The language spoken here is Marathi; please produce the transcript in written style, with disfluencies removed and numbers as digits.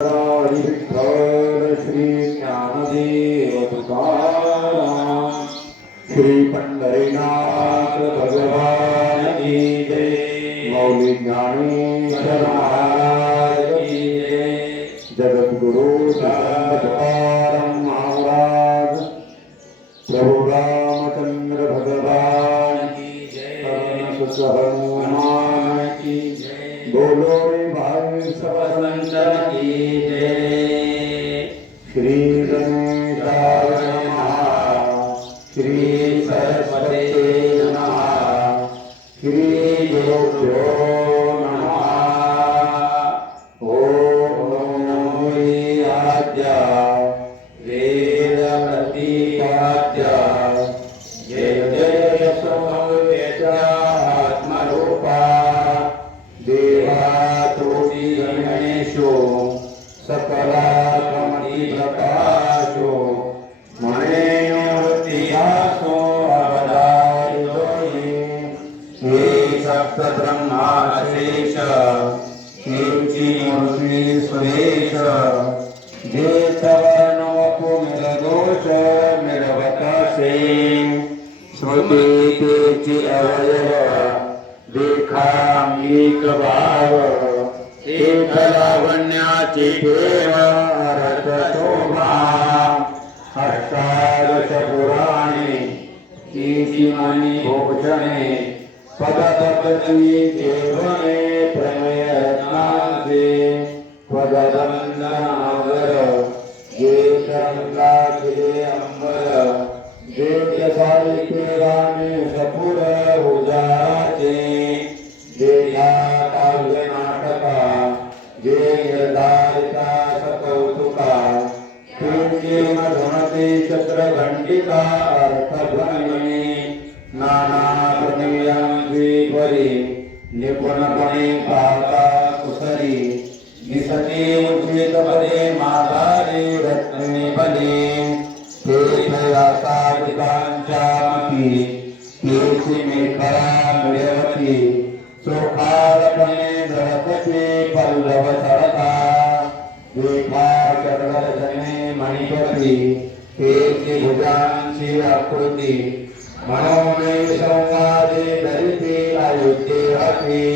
विठ्ठल श्री ज्ञानदेव तुकाराम श्री पंढरीनाथ भगवान की जय। मौली ज्ञानेश्वर महाराज की जय। जगद्गुरु संत तुकाराम महाराज प्रभु रामचंद्र भगवान की जय। हनुमान की जय। बोलो रे भाई सब संतन की जय। श्री गणेशाय नमः। श्री सरस्वती नमः। श्री गुरुभ्यो नमः। ओम नमो आद्य वेद प्रतिपाद्य जय जय सोमवेद्य आत्मरूपा देवातोषि गणेशो सकलात्मति प्रकाशो मणिमूर्तियासो अवतारितोहि हे सप्त ब्रह्माशेष मूर्ति सुरेश जेतवर्णवपु निर्दोष निर्वकाशे स्मृति तेजि अवयव देखामीक भाव एक लावण्याची ठेव रथ शोभा अष्टादश पुराणे कीर्तिमणी भूषणे पदपदवी देवने प्रमेय रत्नांचे पदवंदनावर जेतंगा किले अंबर जेत साहित्य गाणे सपुर उजाचे जेता काव्य नाटका जे निर्धारिता सकौतुका तुझे मधुमते चक्र घंटिका अर्थध्वनी नाना प्रमेयांची परी निपुणपणे पाहता कुसरी दिसते उज्ज्वलित पदे माधारे रत्ने बले तेथयासा विकांच्या मती केशी मेखरा मिळवती चोखारपणे धडकते पल्लव सरका देखा चक्रदर्शने मणिपती तेची भुजांची आकृती मनोमय संवादे धरिते अयोध्ये हती